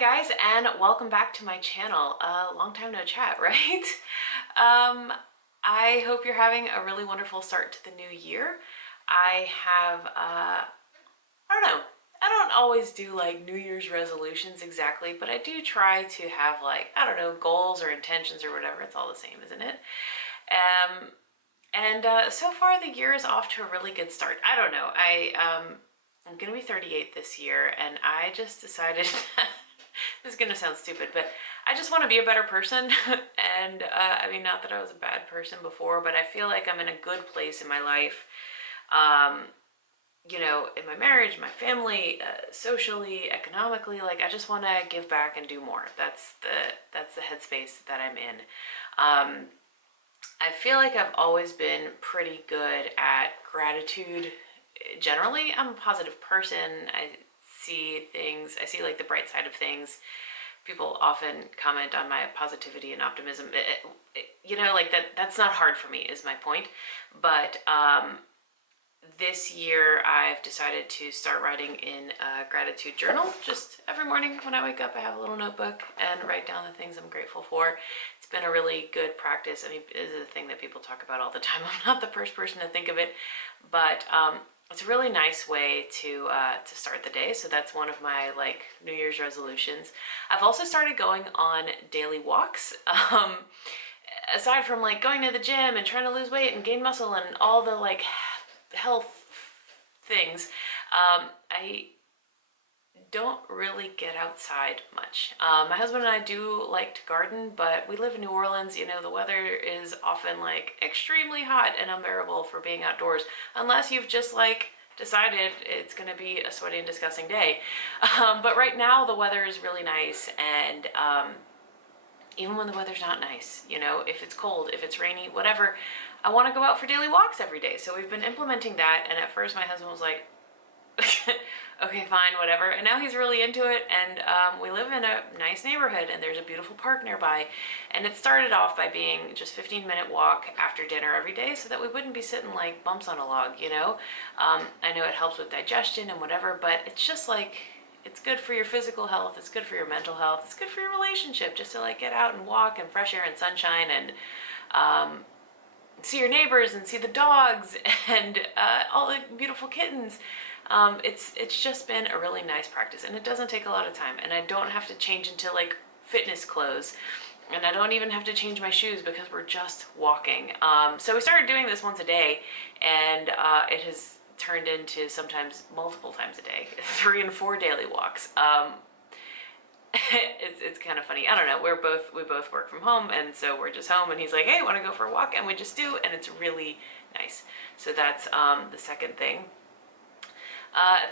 guys, and welcome back to my channel. Long time no chat, right? I hope you're having a really wonderful start to the new year. I have, I don't know, I don't always do like New Year's resolutions exactly, but I do try to have like, I don't know, goals or intentions or whatever. It's all the same, isn't it? So far the year is off to a really good start. I don't know, I'm gonna be 38 this year, and I just decided this is gonna sound stupid, but I just want to be a better person. And I mean, not that I was a bad person before, but I feel like I'm in a good place in my life. You know, in my marriage, my family, socially, economically. Like, I just want to give back and do more. That's the headspace that I'm in. I feel like I've always been pretty good at gratitude. Generally, I'm a positive person. I see things, I see like the bright side of things. People often comment on my positivity and optimism. You know, like that's not hard for me is my point. But this year I've decided to start writing in a gratitude journal. Just every morning when I wake up, I have a little notebook and write down the things I'm grateful for. It's been a really good practice. I mean, this is a thing that people talk about all the time. I'm not the first person to think of it, but it's a really nice way to start the day. So that's one of my like New Year's resolutions. I've also started going on daily walks. Aside from like going to the gym and trying to lose weight and gain muscle and all the like health things, I don't really get outside much. My husband and I do like to garden, but we live in New Orleans. You know, the weather is often like extremely hot and unbearable for being outdoors, unless you've just like decided it's gonna be a sweaty and disgusting day. But right now the weather is really nice, and even when the weather's not nice, you know, if it's cold, if it's rainy, whatever, I want to go out for daily walks every day. So we've been implementing that, and at first my husband was like, okay, fine, whatever. And now he's really into it, and we live in a nice neighborhood, and there's a beautiful park nearby. And it started off by being just 15-minute walk after dinner every day, so that we wouldn't be sitting like bumps on a log, you know? I know it helps with digestion and whatever, but it's just like, it's good for your physical health, it's good for your mental health, it's good for your relationship, just to like get out and walk and fresh air and sunshine and see your neighbors and see the dogs and all the beautiful kittens. It's just been a really nice practice, and it doesn't take a lot of time, and I don't have to change into like fitness clothes, and I don't even have to change my shoes because we're just walking. So we started doing this once a day, and it has turned into sometimes multiple times a day, 3 and 4 daily walks. It's kind of funny. I don't know. We both work from home, and so we're just home, and he's like, "Hey, want to go for a walk?" And we just do, and it's really nice. So that's the second thing.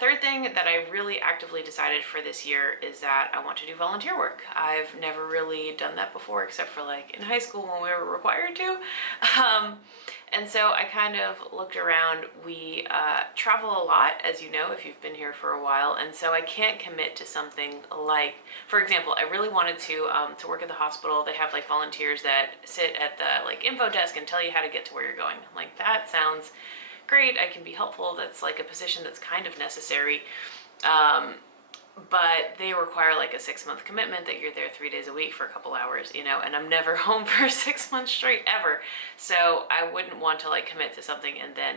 Third thing that I really actively decided for this year is that I want to do volunteer work. I've never really done that before, except for like in high school when we were required to. And so I kind of looked around. We travel a lot, as you know, if you've been here for a while, and so I can't commit to something like, for example, I really wanted to work at the hospital. They have like volunteers that sit at the like info desk and tell you how to get to where you're going. I'm like, that sounds great, I can be helpful. That's like a position that's kind of necessary. But they require like a 6-month commitment that you're there 3 days a week for a couple hours, you know, and I'm never home for 6 months straight ever. So I wouldn't want to like commit to something and then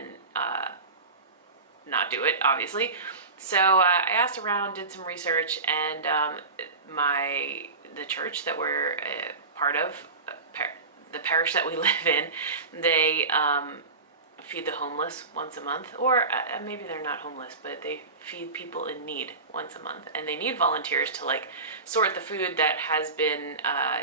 not do it, obviously. So I asked around, did some research, and the church that we're part of, the parish that we live in, they feed the homeless once a month, or maybe they're not homeless, but they feed people in need once a month, and they need volunteers to like sort the food that has been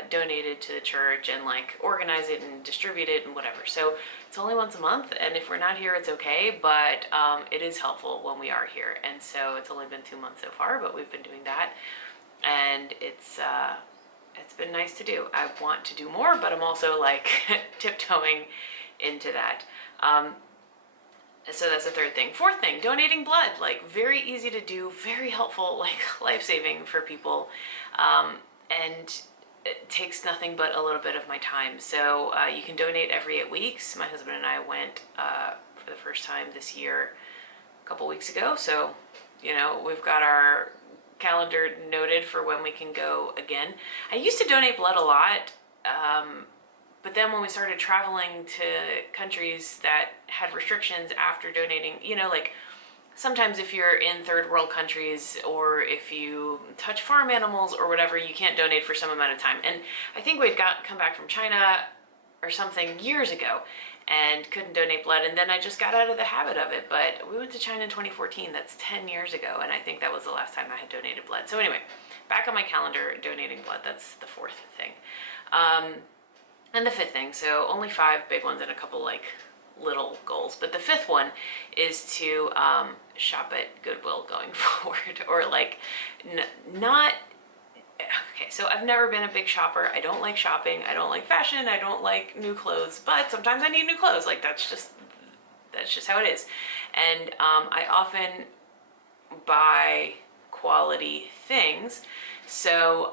donated to the church and like organize it and distribute it and whatever. So it's only once a month, and if we're not here, it's okay, but it is helpful when we are here. And so it's only been 2 months so far, but we've been doing that, and it's been nice to do. I want to do more, but I'm also like tiptoeing into that. So that's the third thing. Fourth thing, donating blood. Like, very easy to do, very helpful, like life-saving for people, and it takes nothing but a little bit of my time. So you can donate every 8 weeks. My husband and I went for the first time this year a couple weeks ago. So, you know, we've got our calendar noted for when we can go again. I used to donate blood a lot, but then when we started traveling to countries that had restrictions after donating, you know, like sometimes if you're in third world countries or if you touch farm animals or whatever, you can't donate for some amount of time. And I think we'd come back from China or something years ago and couldn't donate blood, and then I just got out of the habit of it. But we went to China in 2014, that's 10 years ago, and I think that was the last time I had donated blood. So anyway, back on my calendar, donating blood, that's the fourth thing. And the fifth thing, so only 5 big ones and a couple like little goals, but the fifth one is to shop at Goodwill going forward, or like not. Okay, so I've never been a big shopper. I don't like shopping. I don't like fashion. I don't like new clothes, but sometimes I need new clothes. Like that's just how it is. And I often buy quality things. So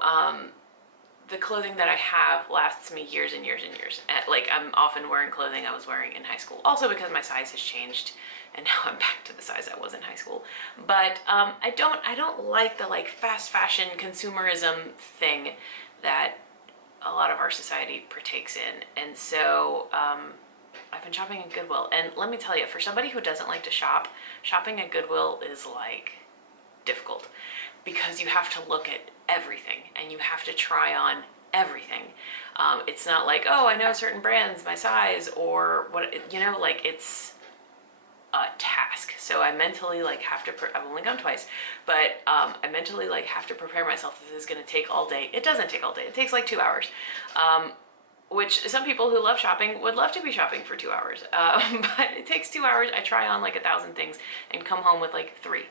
the clothing that I have lasts me years and years and years. Like I'm often wearing clothing I was wearing in high school. Also because my size has changed and now I'm back to the size I was in high school. But I don't like the like fast fashion consumerism thing that a lot of our society partakes in. And so I've been shopping at Goodwill. And let me tell you, for somebody who doesn't like to shop, shopping at Goodwill is like difficult because you have to look at everything and you have to try on everything. It's not like, oh, I know certain brands, my size, or what, you know, like it's a task. So I mentally like have to, I've only gone twice, but I mentally like have to prepare myself. This is going to take all day. It doesn't take all day. It takes like 2 hours. Which some people who love shopping would love to be shopping for 2 hours. But it takes 2 hours. I try on like 1,000 things and come home with like 3,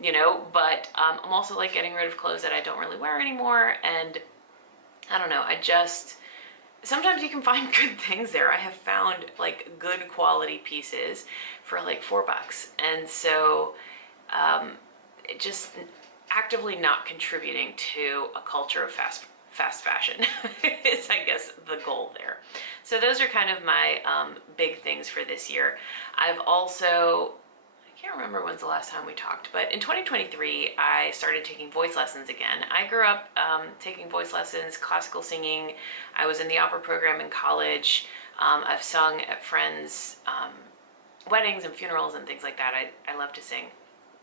you know, but I'm also like getting rid of clothes that I don't really wear anymore. And I don't know, sometimes you can find good things there. I have found like good quality pieces for like $4. And so just actively not contributing to a culture of fast fashion is, I guess, the goal there. So those are kind of my big things for this year. I've also, I can't remember when's the last time we talked, but in 2023, I started taking voice lessons again. I grew up taking voice lessons, classical singing. I was in the opera program in college. I've sung at friends' weddings and funerals and things like that. I love to sing.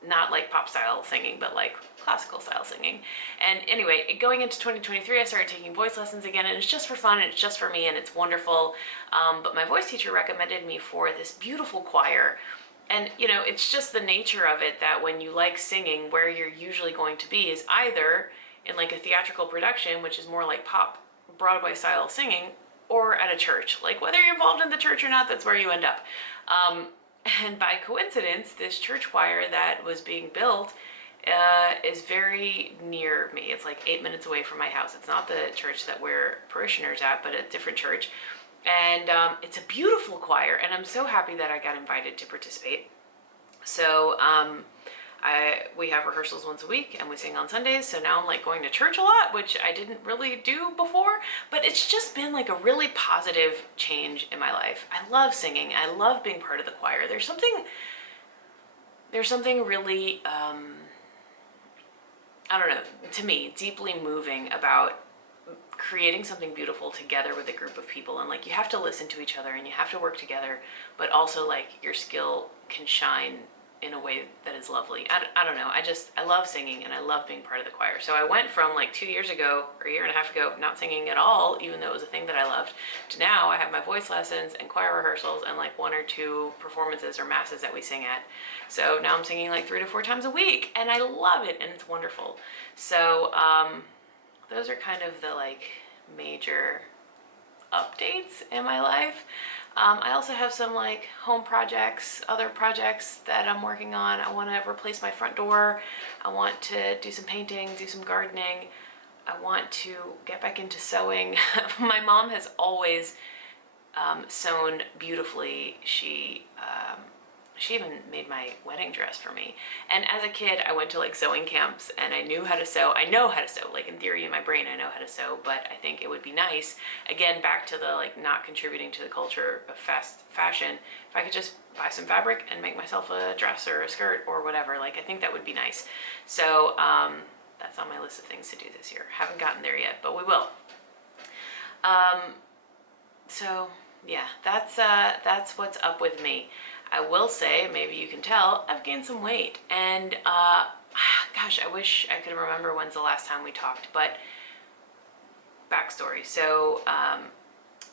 Not like pop style singing, but like classical style singing. And anyway, going into 2023, I started taking voice lessons again, and it's just for fun, and it's just for me, and it's wonderful. But my voice teacher recommended me for this beautiful choir. And you know, it's just the nature of it that when you like singing, where you're usually going to be is either in like a theatrical production, which is more like pop Broadway style singing, or at a church. Like whether you're involved in the church or not, that's where you end up. And by coincidence, this church choir that was being built is very near me. It's like 8 minutes away from my house. It's not the church that we're parishioners at, but a different church. And it's a beautiful choir, and I'm so happy that I got invited to participate. So we have rehearsals once a week, and we sing on Sundays. So now I'm like going to church a lot, which I didn't really do before, but it's just been like a really positive change in my life. I love singing. I love being part of the choir. There's something really, I don't know, to me, deeply moving about creating something beautiful together with a group of people. And like, you have to listen to each other and you have to work together, but also like your skill can shine in a way that is lovely. I don't know, I love singing and I love being part of the choir. So I went from like 2 years ago or a year and a half ago not singing at all, even though it was a thing that I loved, to now I have my voice lessons and choir rehearsals and like 1 or 2 performances or masses that we sing at. So now I'm singing like 3 to 4 times a week, and I love it, and it's wonderful. So those are kind of the like major updates in my life. I also have some like home projects, other projects that I'm working on. I want to replace my front door. I want to do some painting, do some gardening. I want to get back into sewing. My mom has always sewn beautifully. She even made my wedding dress for me. And as a kid, I went to like sewing camps and I knew how to sew. I know how to sew, like in theory in my brain, I know how to sew, but I think it would be nice, again, back to the like not contributing to the culture of fast fashion, if I could just buy some fabric and make myself a dress or a skirt or whatever. Like, I think that would be nice. So That's on my list of things to do this year. Haven't gotten there yet, but we will. So yeah, that's what's up with me. I will say, maybe you can tell, I've gained some weight, and gosh, I wish I could remember when's the last time we talked, but backstory. So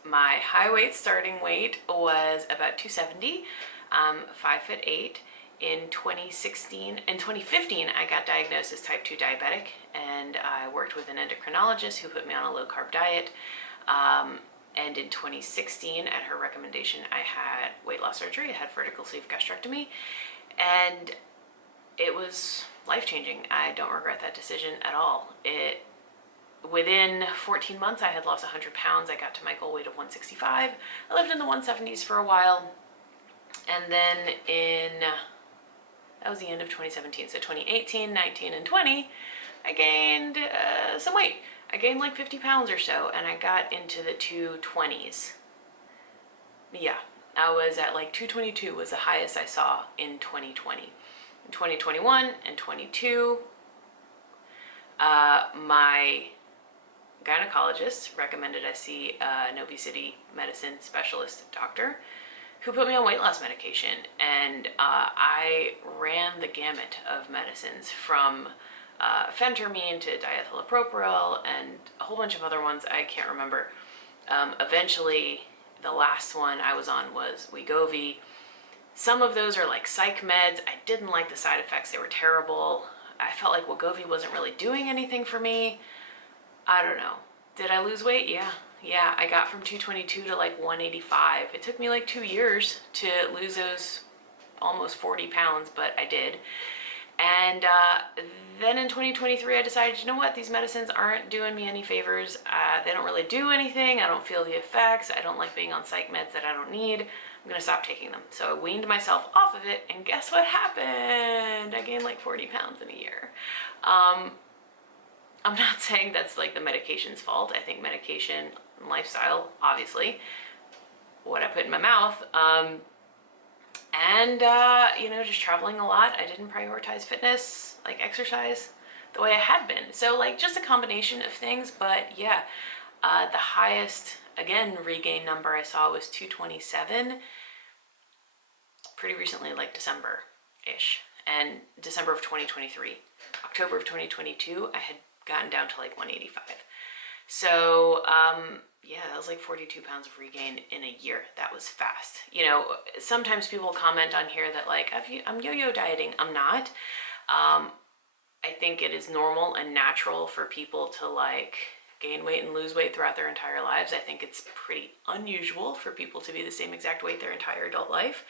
my high weight starting weight was about 270, 5'8". In 2015, I got diagnosed as type 2 diabetic, and I worked with an endocrinologist who put me on a low-carb diet. And in 2016, at her recommendation, I had weight loss surgery. I had vertical sleeve gastrectomy, and it was life-changing. I don't regret that decision at all. Within 14 months, I had lost 100 pounds. I got to my goal weight of 165. I lived in the 170s for a while, and then that was the end of 2017. So 2018, 19, and 20, I gained some weight. I gained like 50 pounds or so, and I got into the 220s. Yeah, I was at like 222 was the highest I saw in 2020. In 2021 and 22, my gynecologist recommended I see an obesity medicine specialist doctor who put me on weight loss medication, and I ran the gamut of medicines from phentermine to diethylpropyl and a whole bunch of other ones I can't remember. Eventually, the last one I was on was Wegovy. Some of those are like psych meds. I didn't like the side effects. They were terrible. I felt like Wegovy wasn't really doing anything for me. I don't know. Did I lose weight? Yeah, I got from 222 to like 185. It took me like 2 years to lose those almost 40 pounds, but I did. And then in 2023, I decided, you know what, these medicines aren't doing me any favors. They don't really do anything. I don't feel the effects. I don't like being on psych meds that I don't need. I'm gonna stop taking them. So I weaned myself off of it, and guess what happened? I gained like 40 pounds in a year. I'm not saying that's like the medication's fault. I think medication and lifestyle, obviously, what I put in my mouth. And you know, just traveling a lot. I didn't prioritize fitness, like exercise, the way I had been. So like just a combination of things, but yeah, the highest, again, regain number I saw was 227 pretty recently, like December-ish, and December of 2023. October of 2022, I had gotten down to like 185. So yeah, that was like 42 pounds of regain in a year. That was fast. You know, sometimes people comment on here that like, I'm yo-yo dieting. I'm not. I think it is normal and natural for people to like gain weight and lose weight throughout their entire lives. I think it's pretty unusual for people to be the same exact weight their entire adult life.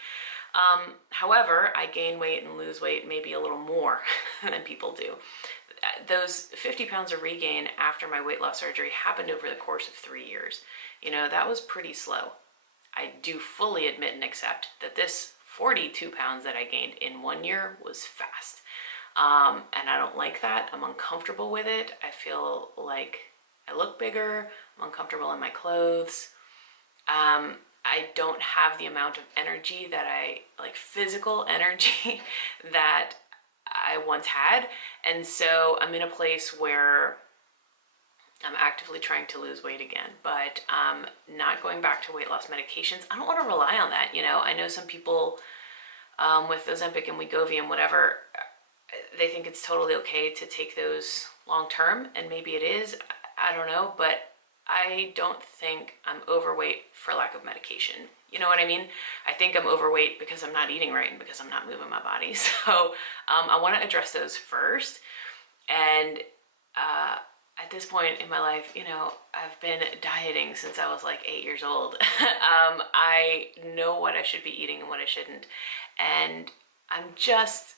However, I gain weight and lose weight maybe a little more than people do. Those 50 pounds of regain after my weight loss surgery happened over the course of 3 years. You know, that was pretty slow. I do fully admit and accept that this 42 pounds that I gained in 1 year was fast. And I don't like that. I'm uncomfortable with it. I feel like I look bigger. I'm uncomfortable in my clothes. I don't have the amount of energy that like physical energy that I once had. And so I'm in a place where I'm actively trying to lose weight again, but not going back to weight loss medications. I don't want to rely on that. You know, I know some people with Ozempic and Wegovy and whatever, they think it's totally okay to take those long term, and maybe it is. I don't know, but I don't think I'm overweight for lack of medication. You know what I mean? I think I'm overweight because I'm not eating right and because I'm not moving my body. So I want to address those first. And at this point in my life, you know, I've been dieting since I was like 8 years old. I know what I should be eating and what I shouldn't. And I'm just,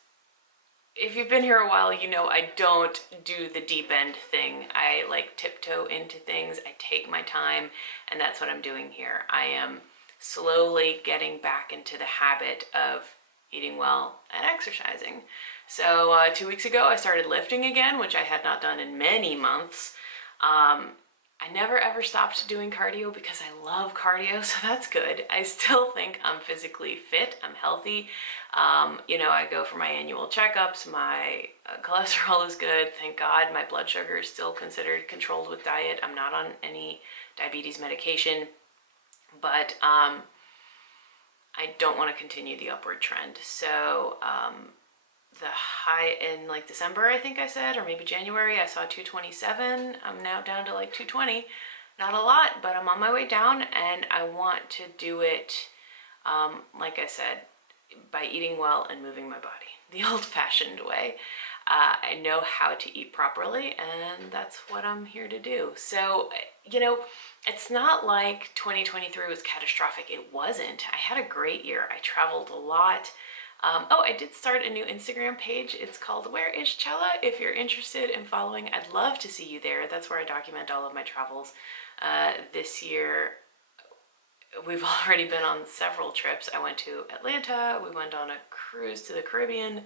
if you've been here a while, you know I don't do the deep end thing. I like tiptoe into things. I take my time, and that's what I'm doing here. I am slowly getting back into the habit of eating well and exercising. So 2 weeks ago, I started lifting again, which I had not done in many months. I never ever stopped doing cardio because I love cardio, so that's good. I still think I'm physically fit, I'm healthy. You know, I go for my annual checkups, my cholesterol is good, thank God. My blood sugar is still considered controlled with diet. I'm not on any diabetes medication, but I don't want to continue the upward trend. So the high in like December, I think I said, or maybe January, I saw 227. I'm now down to like 220. Not a lot, but I'm on my way down, and I want to do it, like I said, by eating well and moving my body the old-fashioned way. I know how to eat properly, and that's what I'm here to do. So, you know, it's not like 2023 was catastrophic. It wasn't. I had a great year. I traveled a lot. Oh, I did start a new Instagram page. It's called Where is Chella? If you're interested in following, I'd love to see you there. That's where I document all of my travels. This year, we've already been on several trips. I went to Atlanta. We went on a cruise to the Caribbean.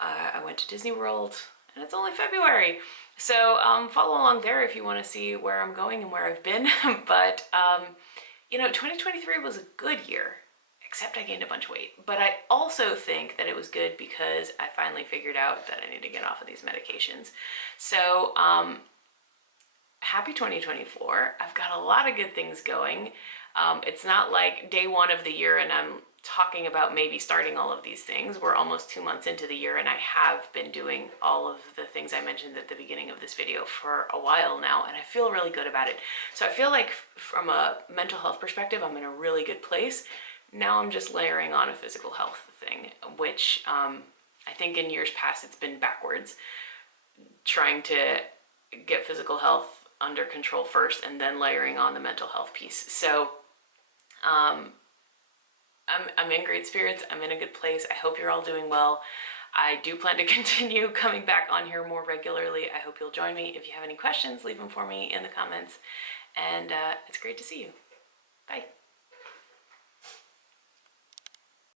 I went to Disney World, and it's only February. So follow along there if you want to see where I'm going and where I've been. But, you know, 2023 was a good year, except I gained a bunch of weight. But I also think that it was good because I finally figured out that I need to get off of these medications. So happy 2024. I've got a lot of good things going. It's not like day one of the year and I'm talking about maybe starting all of these things. We're almost 2 months into the year, and I have been doing all of the things I mentioned at the beginning of this video for a while now, and I feel really good about it. So I feel like from a mental health perspective, I'm in a really good place. Now I'm just layering on a physical health thing, which I think in years past it's been backwards, trying to get physical health under control first and then layering on the mental health piece. So I'm in great spirits. I'm in a good place. I hope you're all doing well. I do plan to continue coming back on here more regularly. I hope you'll join me. If you have any questions, leave them for me in the comments. And it's great to see you. Bye.